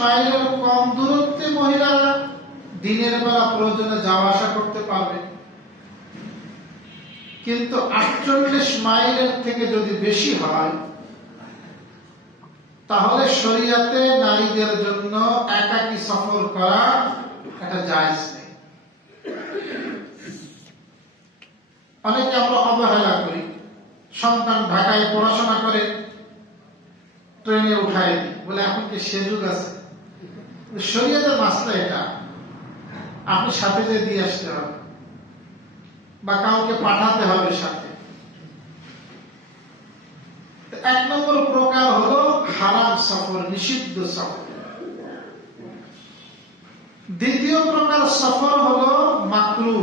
মাইলের কম দূরত্বে মহিলারা দিনের বেলা প্রয়োজনে যাওয়া আসা করতে পারবে, কিন্তু 48 মাইলের থেকে যদি বেশি হয় তাহলে শরীয়তে নারীদের জন্য একাকী সফর করা এটা জায়েজ নেই। অনেকে আমরা অবহেলা করি, সন্তান ঢাকায় পড়াশোনা করে ট্রেনে উঠায় দিই বলে এখন কি সে যুগ আছে? শরীয়তের মাসলা এটা, আপনি সাথে যে দিয়ে আসতে হবে বা কাউকে পাঠাতে হবে সাথে। এক নম্বর প্রকার হলো হারাম সফর, নিষিদ্ধ সফর। দ্বিতীয় প্রকার সফর হলো মাকরুহ,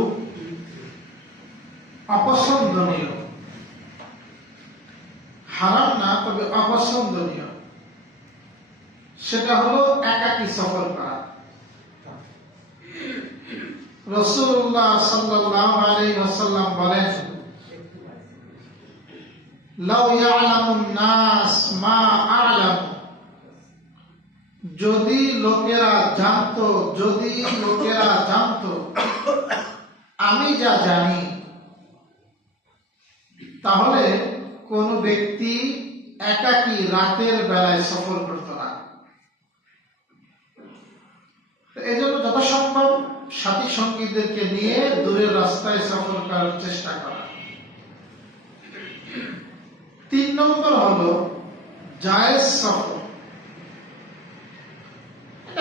অপছন্দনীয়, হারাম না তবে অপছন্দনীয়। সেটা হলো একাকী সফর করা। রাসূলুল্লাহ সাল্লাল্লাহু আলাইহি ওয়াসাল্লাম বলেন, লাউ ইয়ালামুন নাস মা আ'লাম, যদি লোকেরা জানতো আমি যা জানি, তাহলে কোন ব্যক্তি একাকী রাতের বেলায় সফর করত না। এই জন্য যথাসম্ভব সাথী সঙ্গীদেরকে নিয়ে দূরের রাস্তায় সফর করার চেষ্টা করা। 3 নম্বর হলো জায়েজ সফর।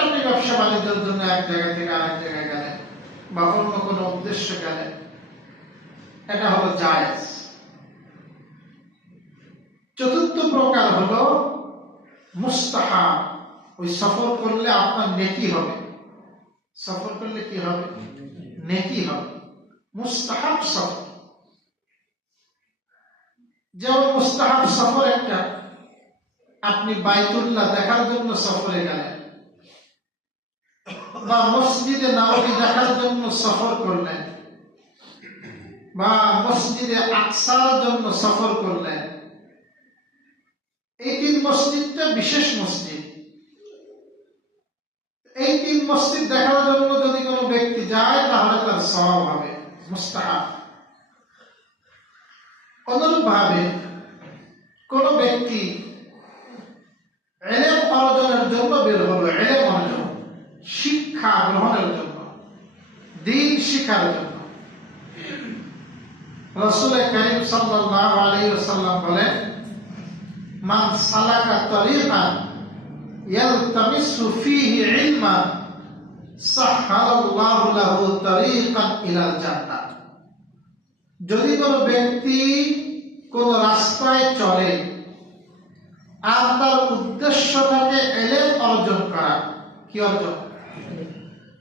আপনি ব্যবসা বাণিজ্যের জন্য এক জায়গা থেকে আরেক জায়গায় গেলেন বা অন্য কোনো উদ্দেশ্যে গেলেন, এটা হলো জায়েজ। 4র্থ প্রকার হলো মুস্তাহাব। ওই সফর করলে আপনার নেকি হবে, সফর করলে কি হবে? নেকি হবে। মুস্তাহাব সফর, যেমন মুস্তাহাব সফর একটা, আপনি বাইতুল্লাহ দেখার জন্য সফরে গেলেন বা মসজিদে নববী দেখার জন্য সফর করলেন বা মসজিদে আকসার জন্য সফর করলেন। এই 3 মসজিদটা বিশেষ মসজিদ। এই 3 মসজিদ দেখার জন্য যদি কোনো ব্যক্তি যায় তাহলে তার সওয়াব হবে, মুস্তাহাব। অনুরূপভাবে কোন ব্যক্তি ইলম অর্জনের জন্য বের হলো, ইলম অর্জন, শিক্ষা গ্রহণের জন্য, দ্বীন শিখার জন্য, রাসূল কারীম সাল্লাল্লাহু আলাইহি ওয়াসাল্লাম বলেন, মান সালাকা তরিকান ইয়ালতামিসু ফীহি ইলমান সাহহালাল্লাহু লাহু তরিকান ইলাল জান্নাহ। যদি কোনো ব্যক্তি কোন রাস্তায় চলে আর তার উদ্দেশ্য থাকে ইলম অর্জন করা, কি অর্জন?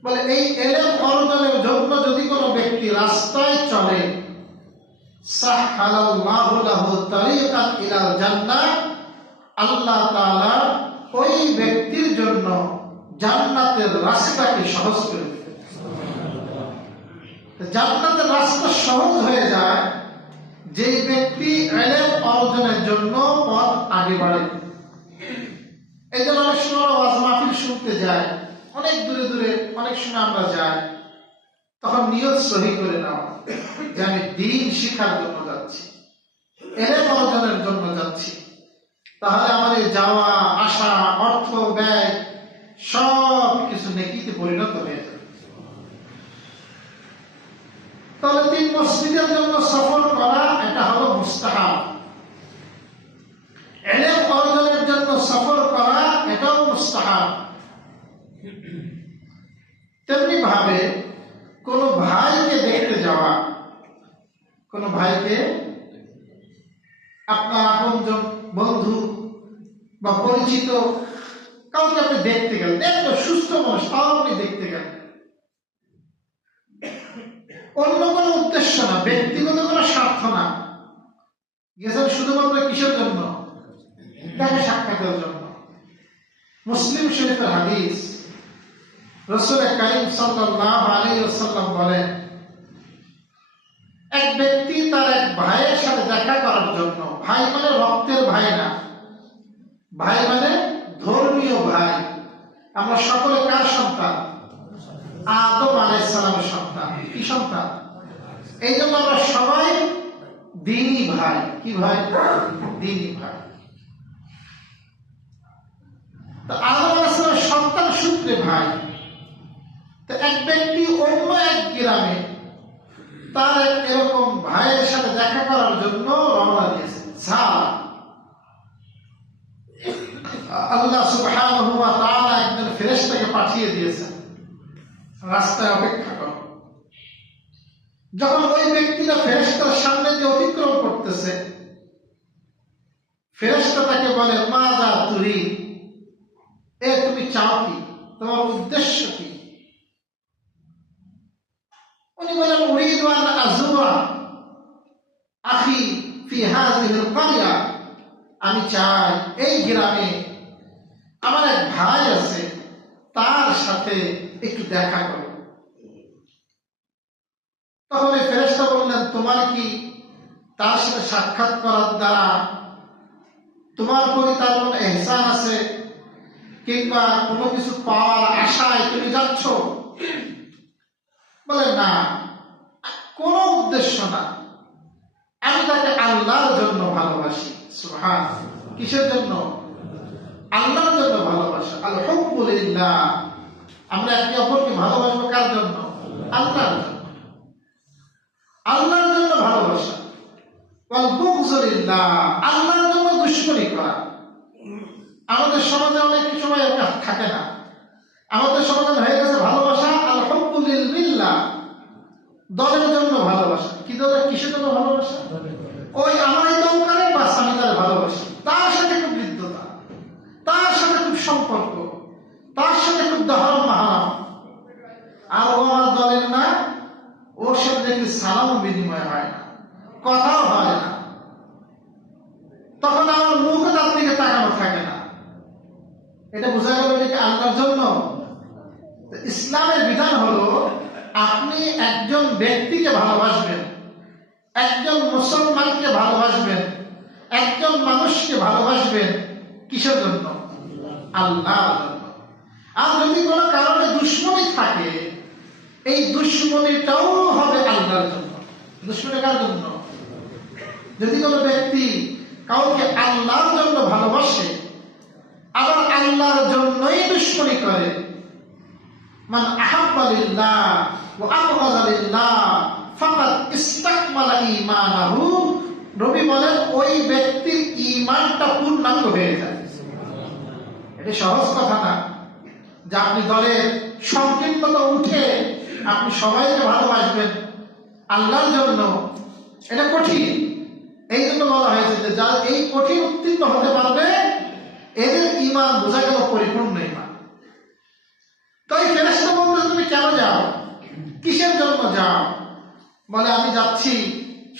বলে এই ইলম অর্জনের জন্য যদি কোনো ব্যক্তি রাস্তায় চলে, সাহহালাল্লাহু লাহু তরিকান ইলাল জান্নাহ, আল্লাহ তাআলা ওই ব্যক্তির জন্য জান্নাতের রাস্তাকে সহজ করে দেন। জান্নাতের রাস্তা সহজ হয়ে যায় যে ব্যক্তি ইলম অর্জনের জন্য পথ আগে বাড়ে। এই জন্য অনেক সময় ওয়াজ মাহফিল শুনতে যায়, অনেক দূরে দূরে অনেক সময় আমরা যাই, তখন নিয়ত সহি করে নেওয়া যে আমি দ্বীন শিক্ষার জন্য যাচ্ছি, ইলম অর্জনের জন্য যাচ্ছি। তাহলে আমাদের যাওয়া আসা, অর্থ ব্যয় সব কিছু নেকিতে পরিণত হয়ে যাবে। তাহলে 3 মসজিদের জন্য সফর করা এটা হলো মুস্তাহাব। ইলম অর্জনের জন্য সফর করা এটাও মুস্তাহাব। তেমনি ভাবে কোন ভাইকে দেখতে যাওয়া, কোন ভাইকে আপনার আপনজন, বন্ধু বা পরিচিত কাউকে আপনি দেখতে গেলেন, একটা সুস্থ মানুষ, তাও আপনি দেখতে গেলেন, অন্য কোনো উদ্দেশ্য না, ব্যক্তিগত কোনো স্বার্থ না, গেছেন শুধুমাত্র কিসের জন্য? দেখা সাক্ষাতের জন্য। মুসলিম শরীফের হাদিস, রাসূল কারীম সাল্লাল্লাহু আলাইহি ওয়াসাল্লাম বলেন, এক ব্যক্তি তার এক ভাইয়ের সাথে দেখা করার জন্য, ভাই মানে রক্তের ভাই না, ভাই মানে ধর্মীয় ভাই, আমরা সকলে কার সন্তান? আদম আলাইহিস সালামের সন্তান। কি সন্তান? এই জন্য আমরা সবাই দ্বীনি ভাই। কি ভাই? দ্বীনি ভাই। তো আদম আলাইহিস সালামের সন্তান সূত্রে ভাই। তো এক ব্যক্তি অন্য এক গ্রামে তার এরকম ভাইয়ের সাথে দেখা করার জন্য রওনা দিয়েছে। আল্লাহ সুবহানাহু ওয়া তাআলা একজন ফেরেশতাকে পাঠিয়ে দিয়েছেন, রাস্তায় অপেক্ষা করো। যখন ওই ব্যক্তিটা ফেরেশতার সামনে দিয়ে অতিক্রম করতেছে, ফেরেশতা তাকে বলে, মাযা তুরিদ, তুমি চাও কি? তোমার উদ্দেশ্য কি? উনি বলেন, উরিদু আন আযুরা আখি ফি হাযিহিল ক্বরিয়া, আমি চাই এই গ্রামে আমার এক ভাই আছে, তার সাথে একটু দেখা করো। তখন এই ফেরেশতা বললেন, তোমার কি তার সাথে সাক্ষাৎ করার দ্বারা তোমার প্রতি তার কোনো ইহসান আছে, কিংবা কোনো কিছু পাওয়ার আশায় তুমি যাচ্ছ? বলে, না, কোনো উদ্দেশ্য না, আমি তাকে আল্লাহর জন্য ভালোবাসি। সুবহানাল্লাহ। কিসের জন্য? আল্লাহর জন্য ভালোবাসা। আল হুব্বু লিল্লাহ। আমরা একে অপরকে ভালোবাসবো কার জন্য? আল্লাহর জন্য। আল্লাহর জন্য ভালোবাসা। ওয়াল বুগযু লিল্লাহ। আল্লাহর জন্য দুশমনি করা। আমাদের সমাজে অনেক সময় থাকে না। আমাদের সমাজে হয়ে গেছে ভালোবাসা আল হুব্বু লিল্লাহ, দলের জন্য ভালোবাসা। কি দলের? কিসের জন্য ভালোবাসা? ওই আমার এই দল করে, বাস আমি তার ভালোবাসি, তার সাথে খুব হৃদ্যতা, তার সাথে খুব সম্পর্ক, তার সাথে খুব দহরম মাহারাম। আর ও আমার দলের না, ওর সাথে দেখবি সালামও বিনিময় হয় না, কথাও হয় না, তখন আমার মুখও তার দিকে তাকানো থাকে না। এটা বোঝা গেল যে আল্লাহর জন্য। ইসলামের বিধান হলো, আপনি একজন ব্যক্তিকে ভালোবাসবেন, একজন মুসলমানকে ভালোবাসবেন, একজন মানুষকে ভালোবাসবেন। কিসের জন্য? আল্লাহর জন্য। আর যদি কোনো কারণে দুশমনি থাকে, এই দুশমনিটাও হবে আল্লাহর জন্য। দুশমনি কার জন্য? যদি কোনো ব্যক্তি কাউকে আল্লাহর জন্য ভালোবাসে, আবার আল্লাহর জন্যই দুশমনি করে, মান আহাব্বা লিল্লাহ ওয়া আবগাযা লিল্লাহ ফাকাদ ইসতাকমালা ঈমানাহু, নবী বলেন ওই ব্যক্তির ঈমানটা পূর্ণাঙ্গ হয়ে যায়। এটা সহজ কথা না যে আপনি দলের সংকীর্ণতা উঠে আপনি সবাইকে ভালোবাসবেন আল্লাহর জন্য। এটা কঠিন। এই জন্য বলা হয়েছে যে যারা এই কঠিন উত্তীর্ণ হতে পারবে, এদের ঈমান বোঝা গেল পরিপূর্ণ ঈমান। তো এই ফেরেশতা বলতে, তুমি কেন যাও? কিসের জন্য যাও? বলে, আমি যাচ্ছি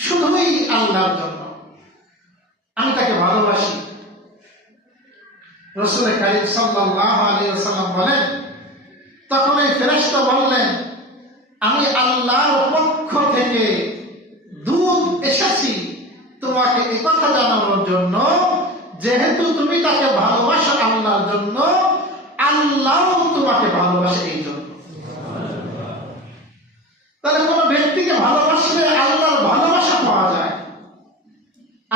শুধুই আল্লাহর জন্য, আমি তাকে ভালোবাসি। রাসূল কারীম সাল্লাল্লাহু আলাইহি ওয়াসাল্লাম বলেন, তখন এই ফেরেশতা বললেন, আমি আল্লাহর পক্ষ থেকে দূত এসেছি তোমাকে এই কথা জানানোর জন্য, যেহেতু তুমি তাকে ভালোবাসো আল্লাহর জন্য, আল্লাহ তোমাকে ভালোবাসে এই জন্য। তাহলে কোন ব্যক্তিকে ভালোবাসলে আল্লাহর ভালোবাসা পাওয়া যায়।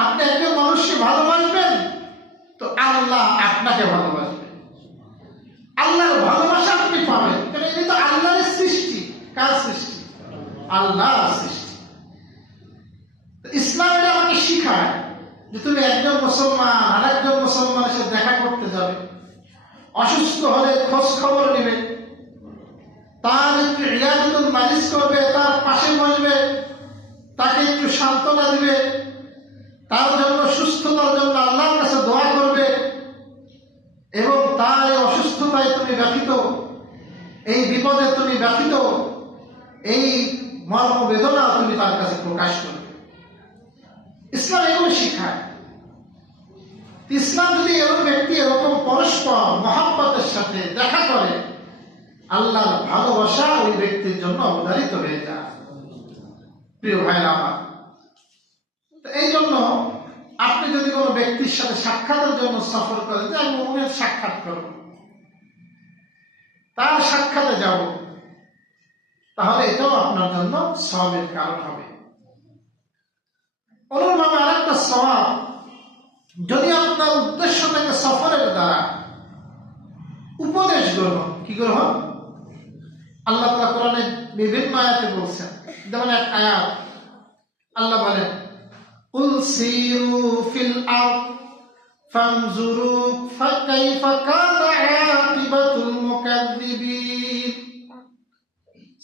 আপনি একজন মানুষকে ভালোবাসবেন তো আল্লাহ আপনাকে ভালোবাসবে, আল্লাহর ভালোবাসা আপনি পাবেন। কারণ এটা তো আল্লাহর সৃষ্টি। কার সৃষ্টি? আল্লাহর সৃষ্টি। ইসলাম এটা আমাকে শিখায় যে তুমি একজন মুসলমান আর একজন মুসলমানের সাথে দেখা করতে যাবে, অসুস্থ হলে খোঁজ খবর নেবে, তার একটু ইলাজুল মালিশ করবে, তার পাশে বসবে, তাকে একটু সান্ত্বনা দিবে, তার জন্য সুস্থতার জন্য আল্লাহর কাছে দোয়া করবে, এবং তার এই অসুস্থতায় তুমি ব্যথিত, এই বিপদে তুমি ব্যথিত, এই মর্ম বেদনা তুমি তার কাছে প্রকাশ করবে। ইসলাম এগুলো শিখায়। ইসলাম যদি এরকম ব্যক্তি এরকম পরস্পর মহব্বতের সাথে দেখা করে, আল্লাহর ভালোবাসা ওই ব্যক্তির জন্য অবধারিত হয়ে যায়। প্রিয় ভাইরা আমার, এই জন্য আপনি যদি কোনো ব্যক্তির সাথে সাক্ষাতের জন্য সফর করেন, যে আমি ওনার সাক্ষাৎ করব, সাক্ষাতে যাব, তাহলে এটাও আপনার জন্য সওয়াবের কারণ হবে। অনুরূপভাবে আরেকটা সওয়াব, যদি আপনার উদ্দেশ্য থাকে সফরের দ্বারা উপদেশ গ্রহণ, কি গ্রহণ? আল্লাহ তাআলা কোরআনে বিভিন্ন আয়াতে বলছেন। যেমন এক আয়াত আল্লাহ বলেন, কুল সিরু ফিল আরদ ফানজুরু ফাকাইফা কানা আকিবাতুল মুকাজ্জিবিন।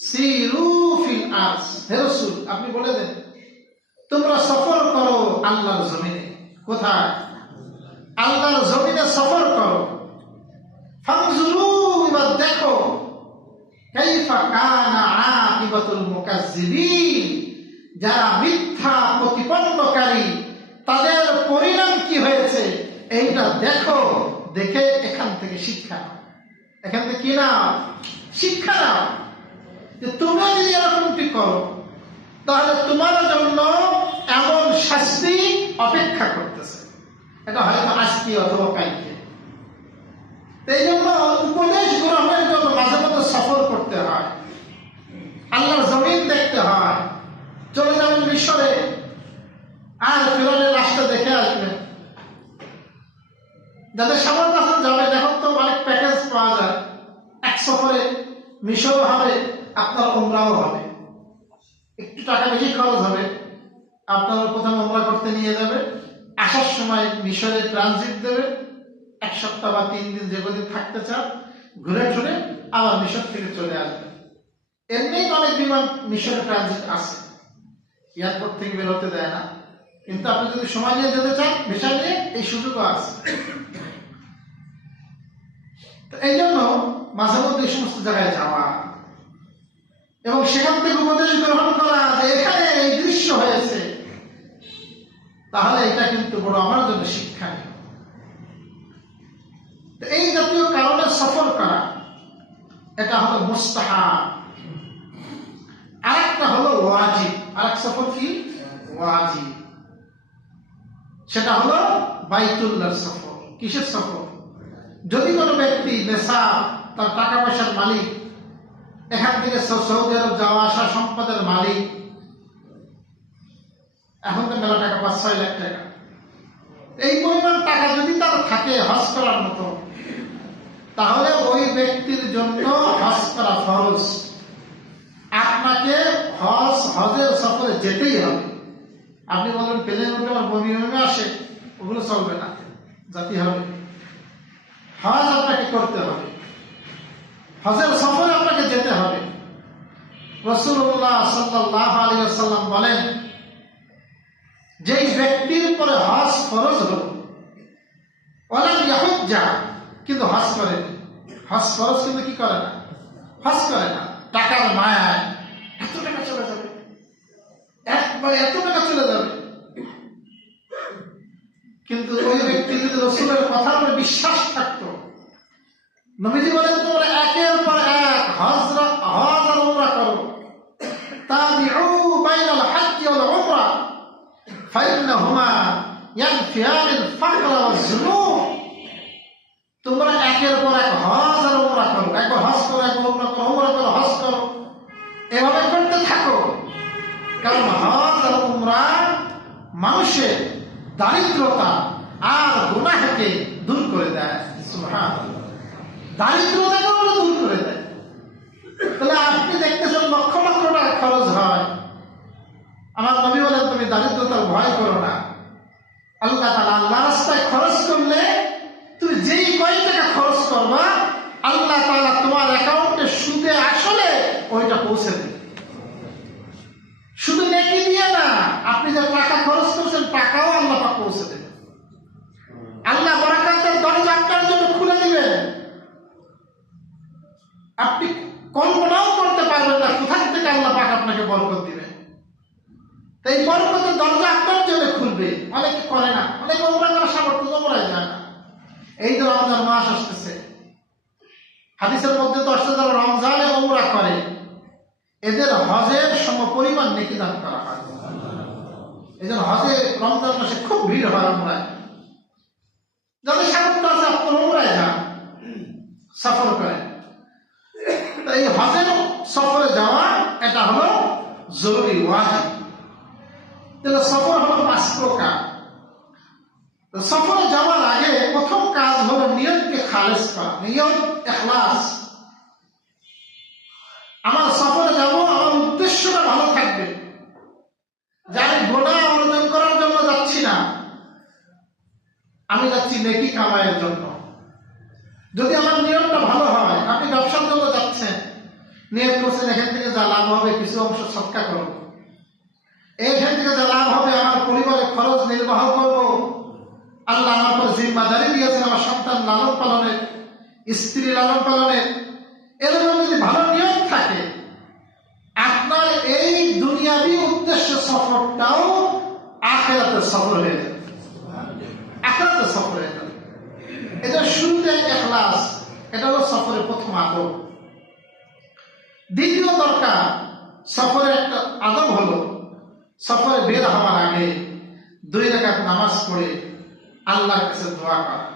সিরু ফিল আরদ, হে রাসূল আপনি বলে দেন তোমরা সফর করো আল্লাহর জমিনে। কোথায়? আল্লাহর জমিনে সফর করো। ফানজুরু, এবার দেখো, কাইফা কানা আকিবাতুল মুকাজ্জিবিন, যারা মিথ্যা প্রতিপন্নকারী তাদের পরিণাম কি হয়েছে এইটা দেখো, দেখে এখান থেকে শিক্ষা নাও। এখান থেকে কি নাও? শিক্ষা নাও যে তোমরা যদি এরকমটি করো তাহলে তোমার জন্য এমন শাস্তি অপেক্ষা করতেছে। এটা হয়তো আজকে অথবা কালকে। এই জন্য উপদেশ গ্রহণের জন্য মাঝে মাঝে সফর করতে হয়, আল্লাহর জমিন দেখতে হয়। চলে যাবেন মিশরে, আর ফেরানের রাস্তা দেখে আসবেন। যাদের সামর্থ্য আছে যাবেন, এখন তো অনেক প্যাকেজ পাওয়া যায়, এক সফরে মিশরও হবে, আপনার উমরাও হবে। একটু টাকা বেশি খরচ হবে, আপনারা প্রথমে উমরা করতে নিয়ে যাবে, আসার সময় মিশরে ট্রানজিট দেবে, 1 সপ্তাহ বা 3 দিন যে কদিন থাকতে চান ঘুরে ঘুরে আবার মিশর থেকে চলে আসবে। এমনি অনেক বিমান মিশরে ট্রানজিট আছে, এয়ারপোর্ট থেকে বের হতে দেয় না, কিন্তু আপনি যদি সময় নিয়ে যেতে চান ভিসা নিয়ে এই সুযোগও আছে। তো এই জন্য মাঝে মধ্যে এই সমস্ত জায়গায় যাওয়া এবং সেখান থেকে উপদেশ গ্রহণ করা যে এখানে এই দৃশ্য হয়েছে, তাহলে এটা কিন্তু বড় আমার জন্য শিক্ষণীয়। এই জাতীয় কারণে সফর করা, এটা হলো মুস্তাহাব। আরেকটা হলো ওয়াজিব। আরেক সফর কি? ওয়াজিব। সেটা হলো বাইতুল্লাহর সফর। কিসের সফর? যদি কোনো ব্যক্তি নেশাব, তার টাকা পয়সার মালিক, এখান থেকে সৌদি আরব যাওয়া আসা সম্পদের মালিক, এখন তো মেলা টাকা, 5-6 লাখ টাকা, এই পরিমাণ টাকা যদি তার থাকে হজ করার মতো, তাহলে ওই ব্যক্তির জন্য হজ করা ফরজ। আপনাকে হজের সফরে যেতেই হবে। আপনি বলবেন প্লেনে উঠে আমার বমি বমি আসে, ওগুলো চলবে না, যেতে হবে। হজ আপনাকে করতে হবে, হজের সফরে আপনাকে যেতে হবে। রাসূলুল্লাহ সাল্লাল্লাহু আলাইহি ওয়াসাল্লাম বলেন, যেই ব্যক্তির উপরে হজ ফরজ হলো, ওয়ালাম ইয়াহুজ্জা, কিন্তু হজ করেনি। হজ ফরজ কিন্তু কি করে না? হজ করে না। টাকার মায়ায় এত টাকা চলে যাবে, একবারে এত টাকা চলে যাবে। কিন্তু ওই ব্যক্তি যদি রাসূলের কথার উপর বিশ্বাস থাকতো, নবীজি বলেন তোমরা একের পর এক হজ আর উমরা করো, তাবিউ বাইনাল হজ্জ ওয়াল উমরা ফাইন্নাহুমা ইয়ানফিয়ানিল ফাকর ওয়াজ যুনুব। তোমরা একের পর এক হজ আর উমরা করো, একবার হজ করো, একবার উমরা করো, উমরা করো, হজ করো, এভাবে করতে থাকো। কারণ হজ আর উমরা মানুষের দারিদ্রতা আর গুনাহকে দূর করে দেয়। সুবহানাল্লাহ, দারিদ্রতাকে দূর করে দেয়। তাহলে আপনি দেখতেছেন লক্ষ লক্ষ টাকা খরচ হয়, আমার নবী বলেন তুমি দারিদ্রতার ভয় করো না। আল্লাহ তাআলা আল্লাহ রাস্তায় খরচ করলে তুমি যেই কয় টাকা খরচ করবা, আল্লাহ তাআলা তোমার অ্যাকাউন্টে সুদে আসলে ওইটা পৌঁছে দেবে। শুধু নেকি দিয়ে না, আপনি যে টাকা খরচ করছেন টাকাও আল্লাহ পাক পৌঁছে দেবে। আল্লাহ বরকতের দরজা আপনার জন্য খুলে দিবেন, আপনি কল্পনাও করতে পারবেন না কোথা থেকে আল্লাহ পাক আপনাকে বরকত দিবেন। এই বরকতের দরজা আপনার জন্য খুলবে। অনেকে করে না, অনেকে উমরা করার সামর্থ্য উমরায় যায় না। এই যে রমজান মাস আসতেছে, হাদিসের মধ্যে তো আসছে যারা রমজানে উমরা করে এদের হজের সমপরিমাণ নেকি দান করা হয়। এই জন্য হজে রমজান মাসে খুব ভিড় হয় উমরায়। যাদের সামর্থ্য আছে আপনার উমরায় যান, সফর করেন। এই হজের সফরে যাওয়া এটা হলো জরুরি ওয়াজিব। তাহলে সফর হলো 5 প্রকার। তো সফরে যাওয়ার আগে প্রথম কাজ হলো নিয়তকে খালেস করা, নিয়ত ইখলাস। আমার সফরে যাব, আমার উদ্দেশ্যটা ভালো থাকবে যে আমি গুনাহ অর্জন করার জন্য যাচ্ছি না, আমি যাচ্ছি নেকি কামাইয়ের জন্য। যদি আমার নিয়তটা ভালো হয়, আপনি ব্যবসার জন্য যাচ্ছেন, নিয়ত করছেন এখান থেকে যা লাভ হবে কিছু অংশ সদকা করব, এইখান থেকে যা লাভ হবে আমার পরিবারের খরচ নির্বাহ করব, আল্লাহ আমার পর জিম্মাদারি দিয়েছেন আমার সন্তান লালন পালনের, স্ত্রী লালন পালনের। এরকম যদি ভালো নিয়ত থাকে, আপনার এই দুনিয়াবি উদ্দেশ্য সফরটাও আখিরাতের সফর হয়ে যাবে, আখিরাতের সফর হয়ে যাবে। এটা শুরুতে ইখলাস, এটা হলো সফরের প্রথম আদব। দ্বিতীয় দরকার সফরের একটা আদব হলো সফরে বের হওয়ার আগে 2 রাকাত নামাজ পড়ে আল্লাহর কাছে দোয়া করা।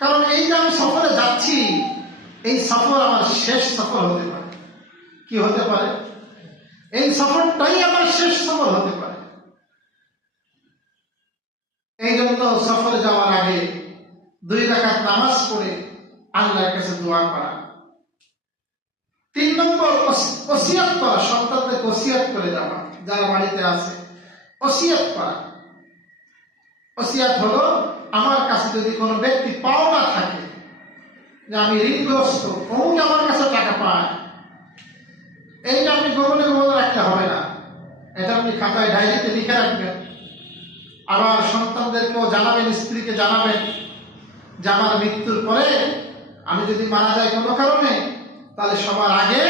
কারণ এই যে আমি সফরে যাচ্ছি, এই সফর আমার শেষ সফর হতে পারে। কি হতে পারে? এই সফরটাই আমার শেষ সফর হতে পারে। এই জন্য সফরে যাওয়ার আগে 2 রাকাত নামাজ পড়ে আল্লাহর কাছে দোয়া করা। 3 নম্বর ওসিয়ত করা, সন্তানদের ওসিয়ত করে যাওয়া, যারা বাড়িতে আছে ওসিয়ত করা। ওসিয়ত হলো আমার কাছে যদি কোনো ব্যক্তি পাওনা থাকে, যে আমি ঋণগ্রস্ত, অমুক আমার কাছে টাকা পায়, এইটা আপনি গোপনে গোপনে রাখতে হবে না, এটা আপনি খাতায় ডায়েরিতে লিখে রাখবেন। আবার সন্তানদেরকেও জানাবেন, স্ত্রীকে জানাবেন যে আমার মৃত্যুর পরে আমি যদি মারা যাই কোনো কারণে, তাহলে সবার আগে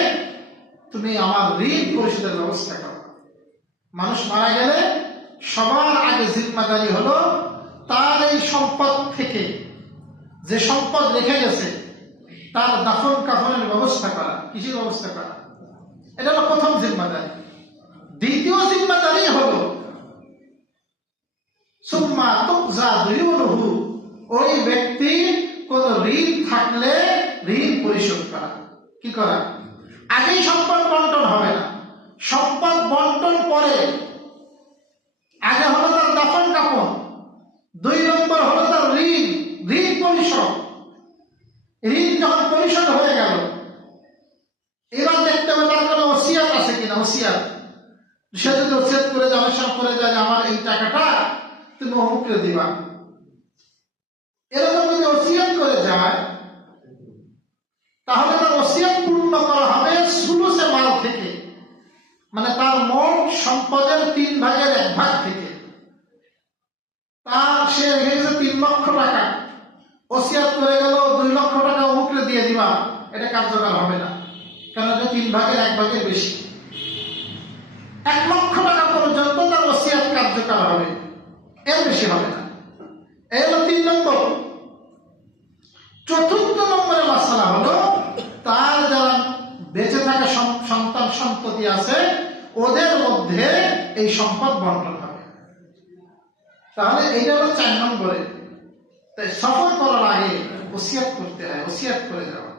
তুমি আমার ঋণ পরিশোধের ব্যবস্থা করো। মানুষ মারা গেলে সবার আগে জিম্মাদারি হলো তার এই সম্পদ থেকে, যে সম্পদ রেখে গেছে, তার দাফন কাফনের ব্যবস্থা করা। কিসের ব্যবস্থা করা? এটা হলো প্রথম জিম্মাদারি। দ্বিতীয় জিম্মাদারি হলো সুম্মা তুকজা দুয়ুনুহু, ওই ব্যক্তি কোন ঋণ থাকলে ঋণ পরিশোধ করা। কি করা? আগেই সম্পদ বন্টন হবে না, সম্পদ বন্টন পরে। আগে হলো তার দাফন কাফন, 2 নম্বর হলো তার ঋণ, ঋণ পরিশোধ। ঋণ যখন পরিশোধ হয়ে গেল, এবার দেখতে হবে তার কোনো ওসিয়ত আছে কিনা। ওসিয়ত, সে যদি ওসিয়ত করে যায়, অনেক সময় করে যায় যে আমার এই টাকাটা তুমি অমুককে দিবা, এরকম যদি ওসিয়ত করে যায়, তাহলে তার ওসিয়ত পূর্ণ করা হবে সুলুসে মাল থেকে, মানে তার মোট সম্পদের 3 ভাগের 1 ভাগ থেকে। তার সে রেখে গেছে 3 লক্ষ টাকা, ওসিয়ত করে গেল 2 লক্ষ টাকা অমুককে দিয়ে দিবা, এটা কার্যকর হবে না, কারণ এটা 3 ভাগের 1 ভাগের বেশি। 1 লক্ষ টাকা পর্যন্ত তার ওসিয়ত কার্যকর হবে, এর বেশি হবে না। এই হলো 3 নম্বর। 4র্থ নম্বরের মাসআলা হলো তার যারা বেঁচে থাকা সন্তান সন্ততি আছে, ওদের মধ্যে এই সম্পদ বন্টন হবে। তাহলে এইটা হলো 4 নম্বরে। তাই সফর করার আগে ওসিয়ত করতে হয়, ওসিয়ত করে যাওয়া।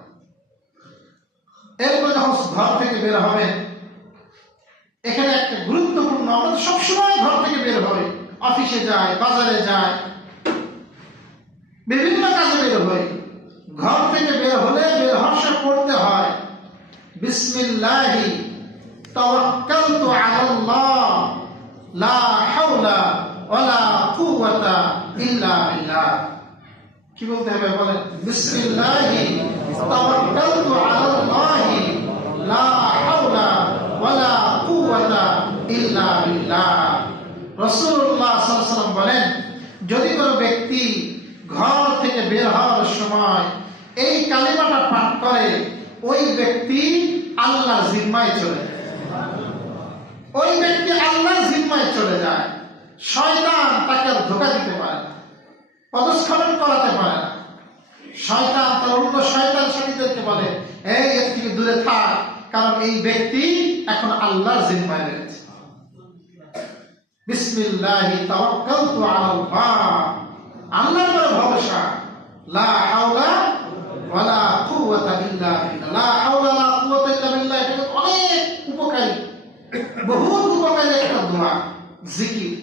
এরপরে যখন ঘর থেকে বের হবেন, এখানে একটা গুরুত্বপূর্ণ, আমরা তো সবসময় ঘর থেকে বের হই, অফিসে যায়, বাজারে যায়, বিভিন্ন কাজে বের হই। ঘর থেকে বের হলে বের হওয়ার সময় পড়তে হয় বিসমিল্লাহি তাওয়াক্কালতু আলাল্লাহ লা হাওলা ওয়ালা কুওয়াতা ইল্লা বিল্লাহ। কি বলতে হবে বলেন? বিসমিল্লাহি তাওয়াক্কালতু আলাল্লাহি লা হাওলা ওয়ালা কুওয়াতা ইল্লা বিল্লাহ। রাসূলুল্লাহ সাল্লাল্লাহু আলাইহি ওয়াসাল্লাম বলেন, যদি কোনো ব্যক্তি ঘর থেকে বের হওয়ার সময় এই কালিমাটা পাঠ করে, ওই ব্যক্তি আল্লাহর জিম্মায় চলে যায়, ওই ব্যক্তি আল্লাহর জিম্মায় চলে যায়। শয়তান তাকে আর ধোঁকা দিতে পারে না, পদস্খলন করাতে পারে না। শয়তান তার অন্য শয়তান সাথীদেরকে বলে, এই এর থেকে দূরে থাক, কারণ এই ব্যক্তি এখন আল্লাহর জিম্মায় রয়েছে। বিসমিল্লাহি তাওয়াক্কালতু আলাল্লাহ, আল্লাহর উপর ভরসা, লা হাওলা ওয়ালা কুওয়াতা কুওয়াতা ইল্লা বিল্লাহ, লা হাওলা ওয়ালা কুওয়াতা ইল্লা বিল্লাহ, এটা অনেক উপকারী, বহুত উপকারী একটা দোয়া, জিকির।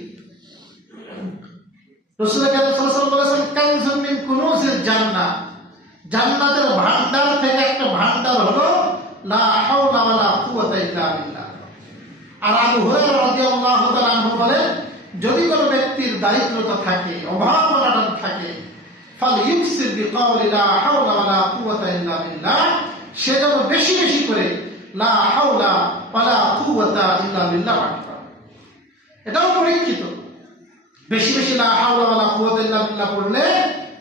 রাসূল কারীম সাল্লাল্লাহু আলাইহি ওয়াসাল্লাম বলেছেন, কানজুম মিন কুনুজিল জান্নাহ, জান্নাতের ভান্ডার থেকে একটা ভান্ডার হলো লা হাওলা ওয়ালা কুওয়াতা ইল্লা বিল্লাহ। আর আবু হুরায়রা রাদিয়াল্লাহু তাআলা আনহু বলেন, যদি কোনো ব্যক্তির দারিদ্রতা থাকে, অভাব অনটন থাকে, ফালইউকসির বিকাউলি লা হাওলা ওয়ালা কুওয়াতা ইল্লা বিল্লাহ, সে যেন বেশি বেশি করে লা হাওলা ওয়ালা কুওয়াতা ইল্লা বিল্লাহ পাঠ করে। এটাও পরীক্ষিত, বেশি বেশি লা হাওলা ওয়ালা কুওয়াতা ইল্লা বিল্লাহ পড়লে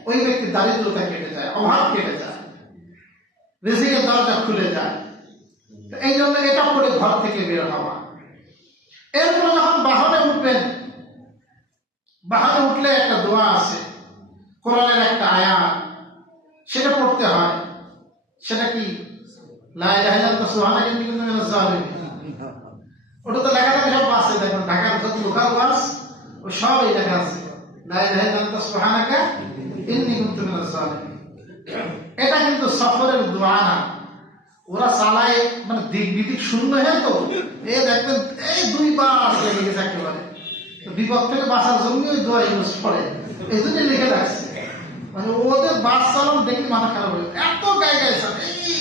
ওই ব্যক্তির দারিদ্রতা কেটে যায়, অভাব কেটে যায়, রিজিকের দরজা খুলে যায়। তো এই জন্য এটা পড়ে ঘর থেকে বের হওয়া। এরপর যখন বাহনে উঠবেন, বাহনে উঠলে একটা দোয়া আছে, কোরআনের একটা আয়াত, সেটা পড়তে হয়। সেটা কি? লা ইলাহা ইল্লাল্লাহ সুবহানাকা ইন্নী কুনতু মিনাজ জালিমিন। ওটা তো লেখা থাকে সব বাসে, দেখুন ঢাকার যত লোকাল বাস ও সব এই লেখা আছে, লা ইলাহা ইল্লাল্লাহ সুবহানাকা ইন্নী কুনতু মিনাজ জালিমিন। এটা কিন্তু সফরের দোয়া না, ওরা চালায় মানে দিক বিদিক শূন্য হ্যাঁ। তো এই দেখবেন এই দুইবার লেগে গেছে একেবারে, বিপদ থেকে বাঁচার জন্য ওই দোয়া ইউজ করে, এই জন্য লিখে রাখছে। মানে ওদের বাস চালান দেখি মাথা খারাপ হয়ে এত গায়ে গায়ে চাল, এই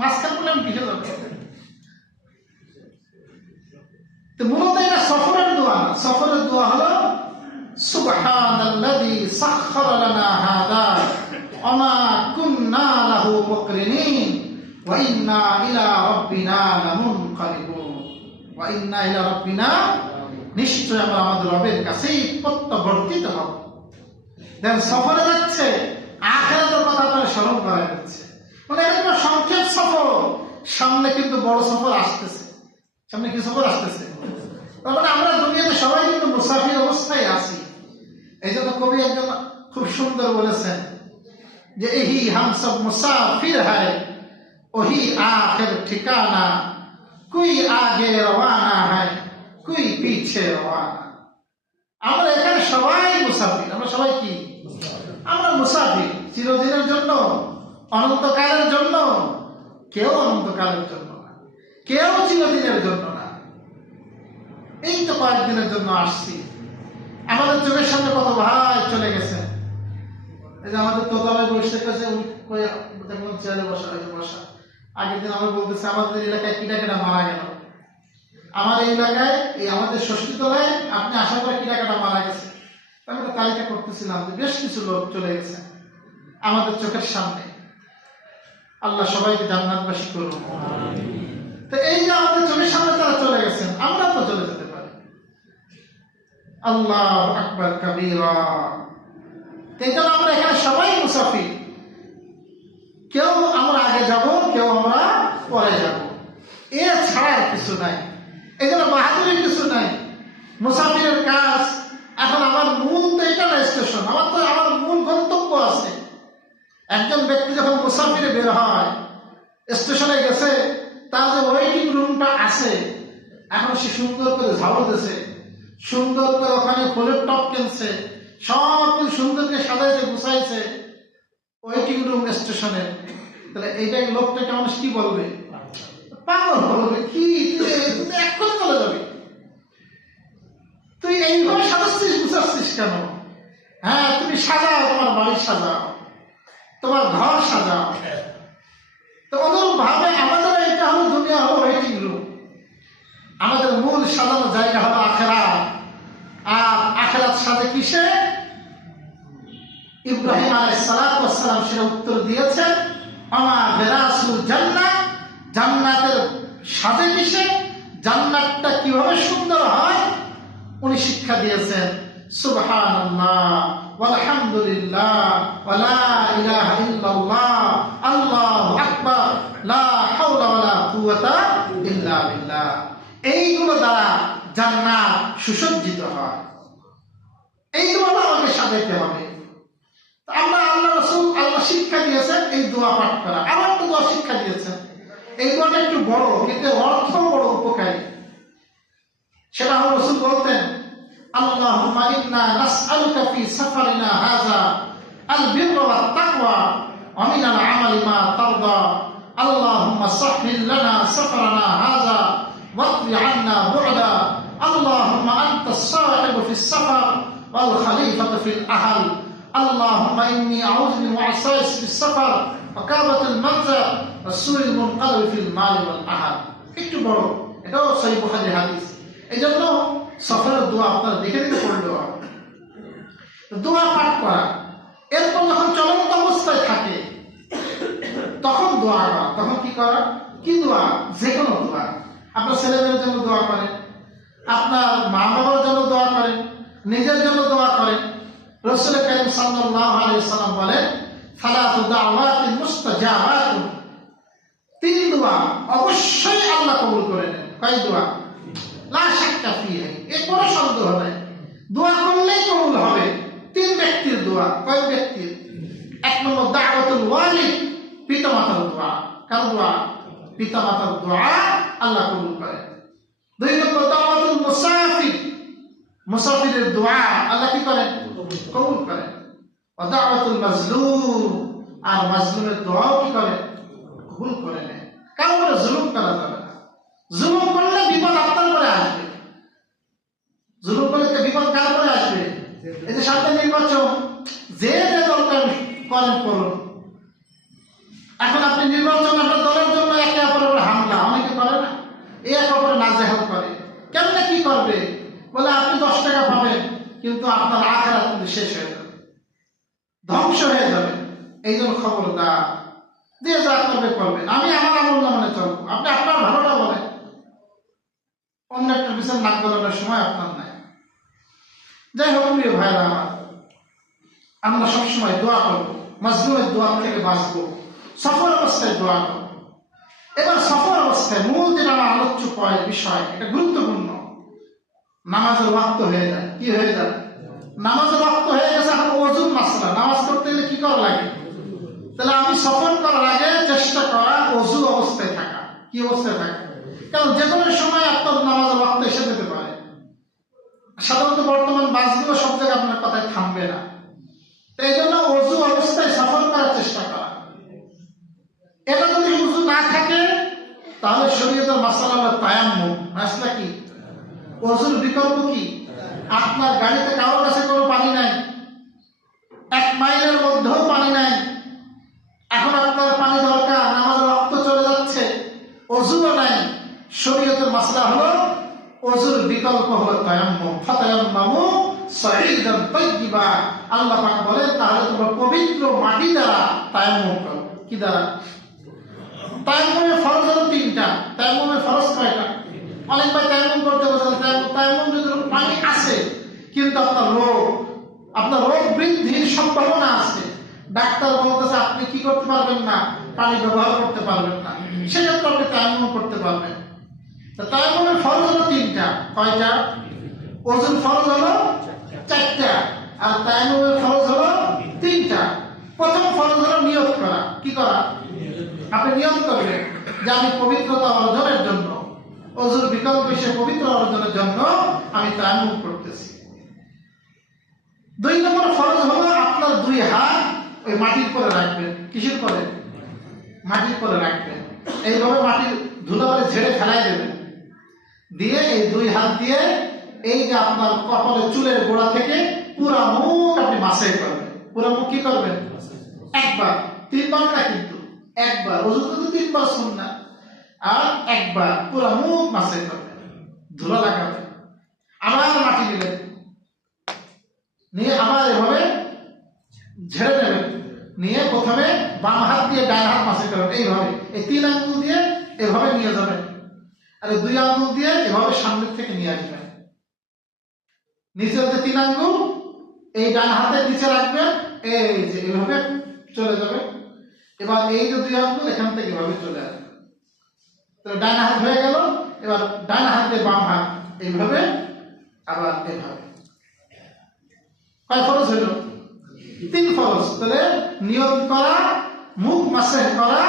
মাঝখান বলে আমি কিসে যাবো। তো মূলত এটা সফরের দোয়া না, সফরের দোয়া হলো সুবহানাল্লাযী সাখখারা লানা হাযা ওয়া মা কুন্না লাহু মুকরিনিন ওয়া ইন্না ইলা রাব্বিনা লামুনকালিবুন, ওয়া ইন্না ইলা রাব্বিনা, নিশ্চয় আমরা আমাদের রবের কাছেই প্রত্যাবর্তিত হব। দেখেন সফরে যাচ্ছে, আখিরাতের কথা তার স্মরণ করা যাচ্ছে, মানে একটা সংক্ষেপ সফর, সামনে কিন্তু বড় সফর আসতেছে। সামনে কি সফর আসতেছে? তার মানে আমরা দুনিয়াতে সবাই কিন্তু মুসাফির অবস্থায় আছি। এই জন্য কবি একজন খুব সুন্দর বলেছেন যে এহি হাম সব মুসাফির হ্যায় ওহি আখির ঠিকানা, কুই আগে রওয়ানা হ্যায় কুই পিছে রওয়ানা। আমরা এখানে সবাই মুসাফির। আমরা সবাই কি? আমরা মুসাফির, চিরদিনের জন্য, অনন্তকালের জন্য। কেউ অনন্তকালের জন্য না, কেউ চিরদিনের জন্য না। এই তো কয়েকদিনের জন্য আসছি। আমাদের চোখের সামনে কত ভাই চলে গেছে। এই যে আমাদের তোতলায় বসে গেছে, চেয়ারে বসা বসা। আগের দিন আমরা বলতেছে আমাদের এলাকায় কিটা কেটা মারা গেল। আমার এই এলাকায়, এই আমাদের ষষ্ঠীতলায় আপনি আসার পর কিটা কেটা মারা গেছে। আমি একটা তালিকা করতেছিলাম যে বেশ কিছু লোক চলে গেছে আমাদের চোখের সামনে। আল্লাহ সবাইকে জান্নাতবাসী করুন। তো এই যে আমাদের চোখের সামনে তারা চলে গেছেন, আমরা তো চলে যেতে পারি। আল্লাহু আকবার কাবীরা। এই জন্য আমরা এখানে সবাই মুসাফির, কেউ আমরা আগে যাব, কেউ আমরা পরে যাব, এ ছাড়া আর কিছু নাই। এই জন্য বাহাদুরি কিছু নাই। মুসাফিরের কাজ এখন আমার মূল তো এটা না স্টেশন, আমার মূল গন্তব্য আছে। একজন ব্যক্তি যখন মুসাফিরে বের হয়, স্টেশনে গেছে, তার যে ওয়েটিং রুমটা আছে, এখন সে সুন্দর করে ঝাড়ু দিয়েছে, সুন্দর করে ওখানে ফুলের টপ কিনছে, সব কিছু সুন্দর করে সাজাইছে, গুছাইছে ওয়েটিং রুম স্টেশনে। তাহলে এইটাই লোকটাকে মানুষ কি বলবে? পাগল বলবে। কি তুই এক্ষুনি চলে যাবি, তুই এইভাবে সাজাচ্ছিস, গুছাচ্ছিস কেন? হ্যাঁ, তুমি সাজাও, তোমার বাড়ি সাজাও, তোমার ঘর সাজাও। তো অনুরূপ ভাবে আমাদের এটা হলো, দুনিয়া হলো ওয়েটিং রুম। আমাদের মূল সাজানোর জায়গা হলো আখিরাত। আর আখিরাত সাজে কিসে? ইব্রাহিম আলাইহিস সালাতু ওয়াস সালাম সেটা উত্তর দিয়েছেন, আমা বিরাসুল জান্নাহ, জান্নাতের সাজে কিসে, জান্নাতটা কিভাবে সুন্দর হয় উনি শিক্ষা দিয়েছেন। সুবহানাল্লাহ ওয়ালহামদুলিল্লাহ ওয়া লা ইলাহা ইল্লাল্লাহ আল্লাহু আকবার লা হাওলা ওয়ালা কুওয়াতা ইল্লা বিল্লাহ। এইগুলো দ্বারা জান্নাত সুসজ্জিত হয়। এইগুলো আমাকে সাজাইতে হবে। আমরা আল্লাহ রাসূল আল্লাহ শিক্ষা দিয়েছেন এই দোয়া পাঠ করা। আবার একটা দোয়া শিক্ষা দিয়েছেন, এই দোয়াটা একটু বড় কিন্তু অর্থ বড় উপকারী। সেটা হলো রাসূল বলতেন, আল্লাহুম্মা ইন্না নাসআলুকা ফি সাফারিনা হাযা আল বিররা ওয়াত তাকওয়া ومن العمل ما ترضى اللهم سهل لنا سفرنا هذا واطر عنا بعدا اللهم أنت الصاحب في السفر والخليفة في الأهل اللهم إني أعوذ من وعثاء في السفر وكابة المنزل والسوء المنقلب في المال والأهل. একটু বড়, এটাও সহিহ বুখারীর হাদিস। এই জন্য সফরের দোয়া আপনারা দেখে দিতে পড়লেও দোয়া পাঠ করা, এরপর যখন চলন্ত অবস্থায় থাকে তখন দোয়া করা। তখন কি করা? কি দোয়া? যে কোনো দোয়া। আপনার ছেলেমেয়ের জন্য দোয়া করেন, আপনার মা বাবার জন্য দোয়া করেন, নিজের জন্য দোয়া করেন। রাসূল কারীম সাল্লাল্লাহু আলাইহি ওয়াসাল্লাম বলেন, সালাতু দাওয়াতিন মুস্তাজাবাতুন, তিন দোয়া অবশ্যই আল্লাহ কবুল করে নেন। কয় দোয়া? লা শাক্কা ফিহি, এর কোনো সন্দেহ নাই, দোয়া করলেই কবুল হবে। তিন ব্যক্তির দোয়া। কয় ব্যক্তির? এক নম্বর দাওয়াতুল ওয়ালিদ, পিতামাতার দোয়া। কার দোয়া? পিতামাতার দোয়া আল্লাহ কবুল করেন। দুই নম্বর দাওয়াতুল মুসাফির, মুসাফিরের দোয়া আল্লাহ কি করেন? কবুল করেন। ওয়া দাওয়াতুল মাজলুম, আর মাজলুমের দোয়াও কি করেন? কবুল করে নেন। কারো উপরে জুলুম করা যাবে না। জুলুম করলে বিপদ আপনার উপরে আসবে। জুলুম করলে বিপদ কার উপরে আসবে? এই যে সামনে নির্বাচন, যে দলটা করেন করুন। এখন আপনি নির্বাচন, আপনার দলের জন্য একে অপরের হামলা অনেকে করে না, একে অপরের নাজেহাল করে। কেমনে কি করবে? বলে আপনি 10 টাকা পাবেন, কিন্তু আপনার আখিরাত কিন্তু শেষ হয়ে যাবে, ধ্বংস হয়ে যাবে। এই জন্য খবরদার, যে যা করবে করবেন, আমি আমার আমল মানে চলবো। আপনি আপনার ভালোটা বলেন, অন্য একটা বিষয় নাক গলানোর সময় আপনার নাই। যাই হোক প্রিয় ভাইরা আমার, আমরা সবসময় দোয়া করবো, মাজলুমের দোয়া থেকে বাঁচবো, সফর অবস্থায় দোয়া করবো। এবার সফর অবস্থায় মূল যেটা আমার আলোচ্য বিষয়, এটা গুরুত্বপূর্ণ। নামাজের ওয়াক্ত হয়ে যায়। কি হয়ে যায়? নামাজের ওয়াক্ত হয়ে গেছে, এখন ওযুর মাসলা। নামাজ করতে গেলে কি করা লাগে? তাহলে আমি সফর করার আগে চেষ্টা করা ওযু অবস্থায় থাকা। কি অবস্থায় থাকা? কারণ যে কোনো সময় আপনার নামাজের ওয়াক্ত এসে যেতে পারে। সাধারণত বর্তমান বাসগুলো সব জায়গায় আপনার কথায় থামবে না, এই জন্য ওযু অবস্থায় সফর করার চেষ্টা করা। এটা যদি ওযু না থাকে তাহলে শরীয়তের মাসআলা হলো তায়াম্মুম। মাসলা কি? ওযুর বিকল্প কি? আপনার গাড়িতে কারোর কাছে কোনো পানি নাই, 1 মাইলের মধ্যেও পানি নাই, এখন আপনার পানি দরকার, নামাজের ওয়াক্ত চলে যাচ্ছে, ওযুও নাই। শরীয়তের মাসলা হলো ওযুর বিকল্প হলো তায়াম্মুম। ফাতায়াম্মামু সাঈদান তাইয়্যিবা, আল্লাহ পাক বলেন তাহলে তোমরা পবিত্র মাটি দ্বারা তায়াম্মুম করো। কি দ্বারা? তায়াম্মুমের ফরজ হলো 3টা। তায়াম্মুমের ফরজ কয়টা? অনেক ভাই তায়াম্মুম করতে বলেন, তায়াম্মুম যদি পানি আছে কিন্তু আপনার রোগ বৃদ্ধির সম্ভাবনা আছে, ডাক্তার বলতেছে আপনি কি করতে পারবেন না, পানি ব্যবহার করতে পারবেন না, সেক্ষেত্রে আপনি তায়াম্মুম করতে পারবেন। তায়াম্মুমের ফরজ হলো 3টা। কয়টা? ওযুর ফরজ হলো 4টা, আর তায়াম্মুমের ফরজ হলো 3টা। প্রথম ফরজ হলো নিয়ত করা। কি করা? আপনি নিয়ত করবেন যে আমি পবিত্রতা অর্জনের জন্য, ওযুর বিকল্প হিসেবে পবিত্র অর্জনের জন্য আমি তায়াম্মুম করতেছি। 2 নম্বর ফরজ হলো আপনার 2 হাত ওই মাটির পরে রাখবেন। কিসের পরে? মাটির পরে রাখবেন। এইভাবে মাটির ধুলাবালি ঝেড়ে ফেলাই দেবেন, দিয়ে এই 2 হাত দিয়ে এই যে আপনার কপালের চুলের গোড়া থেকে পুরো মুখ আপনি মাসাজ করবেন। পুরো মুখ কি করবেন? একবার, 3 বার না, কিন্তু একবার। ওযুতে তো 3 বার সুন্নাত, আর একবার পুরো মুখ মাসাজ করবেন, ধুলা লাগাবেন। আবার মাটি দিলেন, নিয়ে আবার এভাবে ঝেড়ে নেবেন, নিয়ে প্রথমে বাম হাত দিয়ে ডান হাত মাসাজ করবেন। এইভাবে এই 3 আঙ্গুল দিয়ে এভাবে নিয়ে যাবেন, আর 2 আঙ্গুল দিয়ে এভাবে সামনের থেকে নিয়ে আসবেন। নিচের যে 3 আঙ্গুল এই ডান হাতের নিচে রাখবেন, এই যে এভাবে চলে যাবে। এবার এই যে 2 আঙ্গুল এখান থেকে এভাবে চলে আসবে। তো ডান হাত হয়ে গেল। এবার ডান হাত দিয়ে বাম হাত এইভাবে, আবার এইভাবে। কয় ফরজ হইল? 3 ফরজ। তাহলে নিয়ত করা, মুখ মাসাজ করা,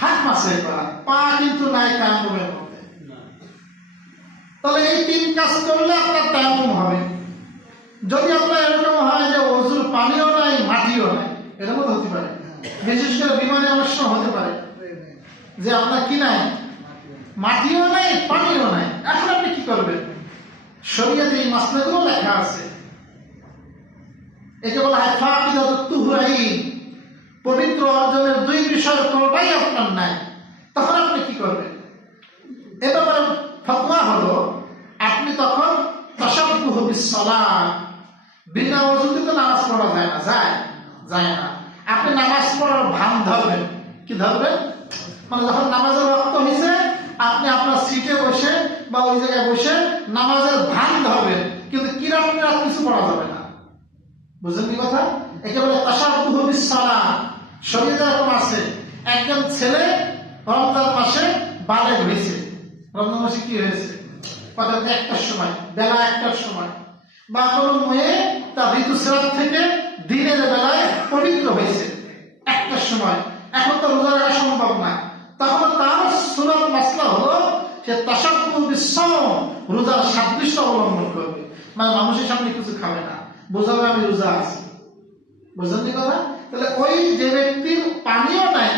হাত মাসাজ করা, পা কিন্তু নাই তায়াম্মুমের মধ্যে। তাহলে এই 3 কাজ করলে আপনার তায়াম্মুম হবে। যদি আপনার এরকম হয় যে ওযুর পানিও নাই, মাটিও নাই, এরকম হতে পারে, বিশেষ করে বিমানে অনেক সময় হতে পারে যে আপনার কি নাই, মাটিও নাই পানিও নাই, এখন আপনি কি করবেন? শরীয়তে এই মাসলাগুলো লেখা আছে। একে বলা হয় ফাকিদাতুত তুহরাইন, পবিত্র অর্জনের দুই বিষয়ের কোনটাই আপনার নাই, তখন আপনি কি করবেন? এ ব্যাপারে ফতোয়া হলো আপনি তখন তাশাব্বুহু বিস-সালাত, বিনা ওযুতে তো নামাজ পড়া যায় না, যায় না। আপনি নামাজ পড়ার ভান ধরবেন। কি ধরবেন? মানে যখন নামাজের ওয়াক্ত হয়েছে আপনি আপনার সিটে বসে বা ওই জায়গায় বসে নামাজের ভান ধরবেন, কিন্তু কিরাত কিছু পড়া যাবে না। বুঝলেন কি কথা? একেবারে তাশাব্বুহু বিস-সালাত। শরীয়তে এরকম আছে, একজন ছেলে রমজান মাসে বালেগ হয়েছে। রমজান মাসে কি হয়েছে? কথা একটার সময়, বেলা একটার সময়, বা কোনো মেয়ে তার ঋতুস্রাব থেকে দিনের বেলায় পবিত্র হয়েছে একটার সময়, এখন তো রোজা রাখা সম্ভব না, তখন তার সুরাত মাসলা হলো সে তাশাব্বুহু বিস-সাওম, রোজার সাদৃশ্য অবলম্বন করবে। মানে মানুষের সামনে কিছু খাবে না, বোঝাবে আমি রোজা আছি। বুঝলেন কথা? তাহলে ওই যে ব্যক্তির পানিও নাই,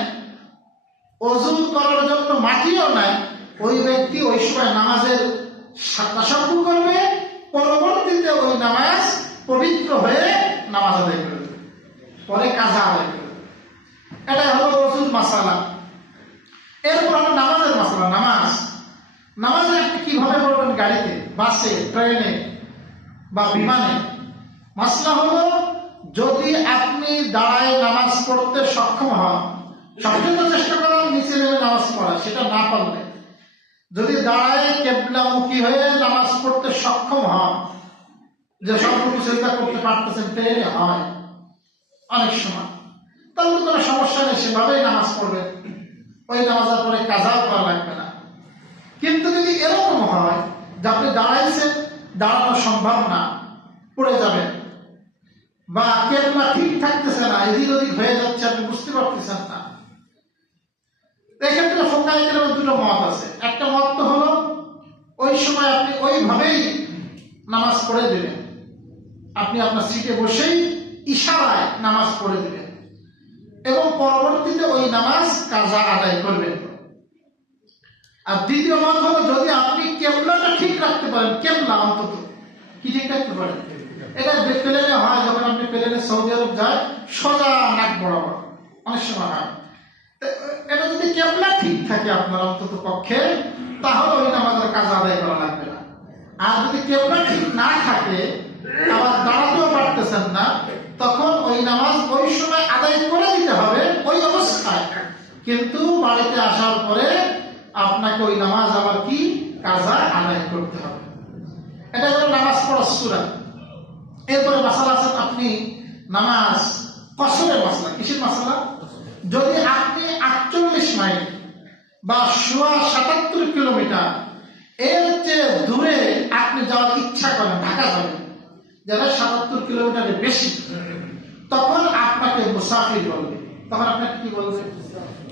ওযু করার জন্য মাটিও নাই, ওই ব্যক্তি ওই সময় নামাজের তাশাব্বুহ করবে, পরবর্তীতে ওই নামাজ পবিত্র হয়ে নামাজ আদায় করবে, পরে কাজা আদায় করবে। এটা হলো ওযুর মাসালা। এরপর হলো নামাজের মাসালা। নামাজে আপনি কিভাবে পড়বেন? গাড়িতে, বাসে, ট্রেনে বা বিমানে। মাসলা হলো যদি আপনি দাঁড়ায় নামাজ পড়তে সক্ষম হন, সবচেয়ে চেষ্টা করেন নিচে নেমে নামাজ পড়া, সেটা না পারলে যদি দাঁড়ায় কেবলামুখী হয়ে নামাজ পড়তে সক্ষম হন, যে সবটুকু চিন্তা করতে পারতেছেন, ট্রেনে হয় অনেক সময়, তাহলে তো কোনো সমস্যা নেই, সেভাবেই নামাজ পড়বেন, ওই নামাজের পরে কাজাও করা লাগবে না। কিন্তু যদি এরকম হয় যে আপনি দাঁড়াইছেন, দাঁড়ানো সম্ভব না, পড়ে যাবেন, বা কেবলা ঠিক থাকতেছে না, এদিক ওদিক হয়ে যাচ্ছে, আপনি বুঝতে পারতেছেন না, এক্ষেত্রে ফোকায় কেরামের দুটো মত আছে। একটা মত তো হলো ওই সময় আপনি ওইভাবেই নামাজ পড়ে দিবেন, আপনি আপনার সিটে বসেই ইশারায় নামাজ পড়ে দিবেন এবং পরবর্তীতে ওই নামাজ কাজা আদায় করবেন। আর দ্বিতীয় মত হলো যদি আপনি কেবলাটা ঠিক রাখতে পারেন, কেবলা অন্তত কি ঠিক রাখতে পারেন, এটা প্লেনে হয়, যখন আপনি প্লেনে সৌদি আরব যায় সোজা নাক বরাবর অনেক সময় হয়, এটা যদি কেবলা ঠিক থাকে আপনার অন্তত পক্ষে, তাহলে ওই নামাজের কাজা আদায় করা লাগবে না। আর যদি কেবলা ঠিক না থাকে, আবার দাঁড়াতেও পারতেছেন না, তখন ওই নামাজ ওই সময় আদায় করে দিতে হবে ওই অবস্থায়, কিন্তু বাড়িতে আসার পরে আপনাকে ওই নামাজ আবার কি কাজা আদায় করতে হবে। এটা হলো নামাজ পড়ার সূরা। এরপরে মাসালা আছে, আপনি নামাজ কসরের মাসলা। কিসের মাসলা? যদি আপনি 48 মাইল বা 77 কিলোমিটার এর চেয়ে দূরে আপনি যাওয়ার ইচ্ছা করেন, ঢাকা যাবেন, যারা 77 কিলোমিটারের বেশি, তখন আপনাকে মুসাফির বলবে, তখন আপনাকে কি বলবে?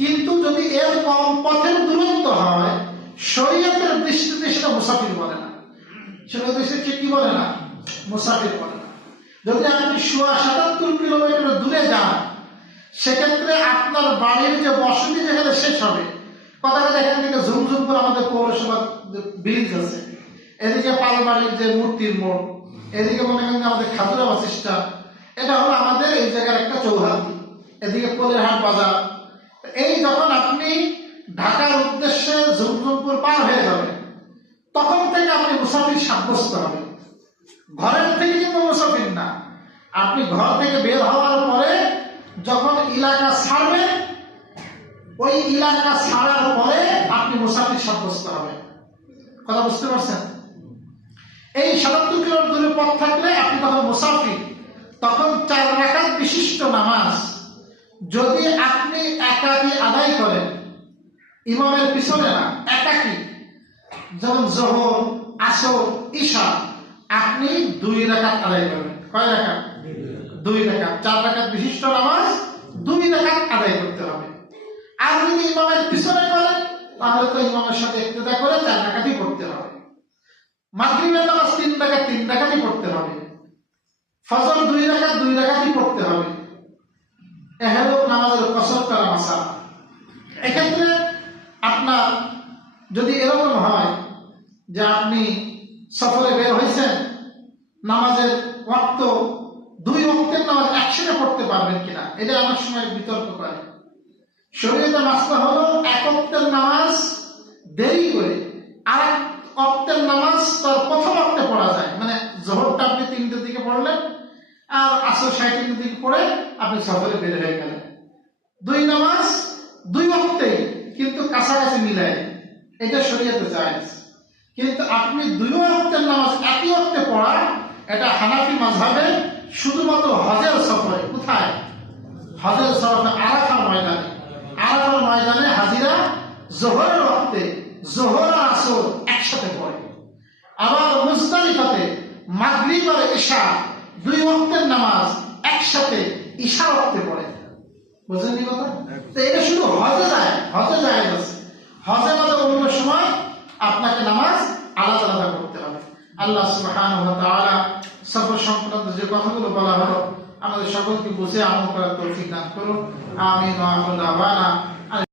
কিন্তু যদি এর কম পথের দূরত্ব হয়, শরীয়তের দৃষ্টিতে সেটা মুসাফির বলে না, সেটা দৃষ্টিতে কি বলে না? মুসাফির বলে না। যদি আপনি 77 কিলোমিটার দূরে যান, সেক্ষেত্রে আপনার বাড়ির যে বসতি যেখানে শেষ হবে, কথা এখান থেকে ঝুমঝুম করে আমাদের পৌরসভা ব্রিজ আছে, এদিকে পালবাড়ির যে মূর্তির মোড়, এদিকে মনে করেন আমাদের খাতুরা বাস স্ট্যান্ড, এটা হলো আমাদের এই জায়গার একটা চৌহাদ্দি, এদিকে পলেরহাট বাজার। এই যখন আপনি ঢাকার উদ্দেশ্যে ঝুমঝুমপুর পার হয়ে যাবেন, তখন থেকে আপনি মুসাফির সাব্যস্ত হবে। ঘরের থেকে কিন্তু মুসাফির না, আপনি ঘর থেকে বের হওয়ার পরে যখন এলাকা ছাড়বেন, ওই এলাকা ছাড়ার পরে আপনি মুসাফির সাব্যস্ত হবেন। কথা বুঝতে পারছেন? এই 77 কিলোমিটার দূরে পথ থাকলে আপনি তখন মুসাফির। তখন 4 রাকাত বিশিষ্ট নামাজ যদি আপনি একাকী আদায় করেন, ইমামের পিছনে না, একাকী, যেমন যোহর, আসর, ঈশা, আপনি 2 রাকাত আদায় করবেন। কয় রাকাত? 2 রাকাত। 4 রাকাত বিশিষ্ট নামাজ 2 রাকাত আদায় করতে হবে। আর যদি ইমামের পিছনে করেন, তাহলে তো ইমামের সাথে ইক্তেদা করে 4 রাকাতই পড়তে হবে। মাগরিবের নামাজ 3 রাকাত 3 রাকাতই পড়তে হবে। ফজর 2 রাকাত 2 রাকাতই পড়তে হবে। এ হলো নামাজের কসর করা মাসালা। এক্ষেত্রে আপনার যদি এরকম হয় যে আপনি সফরে বের হয়েছেন, নামাজের ওয়াক্ত 2 ওয়াক্তের নামাজ একসাথে পড়তে পারবেন কিনা, এটা অনেক সময় বিতর্ক করে। শরীয়তে মাসলা হলো 1 ওয়াক্তের নামাজ দেরি করে আরেক ওয়াক্তের নামাজ তার প্রথম ওয়াক্তে পড়া যায়। মানে জোহরটা আপনি 3টার দিকে পড়লেন আর আসর 3:30 দিকে পড়ে আপনি সফরে বের হয়ে গেলেন। 2 নামাজ 2 ওয়াক্তেই কিন্তু কাছাকাছি মিলায়, এটা শরীয়তে জায়েজ। কিন্তু আপনি 2 ওয়াক্তের নামাজ একই ওয়াক্তে পড়া, এটা হানাফি মাযহাবে শুধুমাত্র হজের সফরে। কোথায়? হজের সফরে আরাফার ময়দানে। আরাফার ময়দানে হাজিরা জোহরের ওয়াক্তে জোহর আর আসর একসাথে পড়ে। আবার মুজদালিফাতে মাগরিব আর ইশা 2 ওয়াক্তের নামাজ একসাথে ইশা ওয়াক্তে পড়ে। বুঝলেন কি কথা? তো এটা শুধু হজে যায়, হজে জায়েজ আছে। হজে মানে অন্য সময় আপনাকে নামাজ আলাদা আলাদা করতে হবে। আল্লাহ সুবহানাহু ওয়া তাআলা সফর সংক্রান্ত যে কথাগুলো বলা হলো আমাদের সকলকে বুঝে আমল করার তৌফিক দান করুন। আমিন ওয়া আমিন।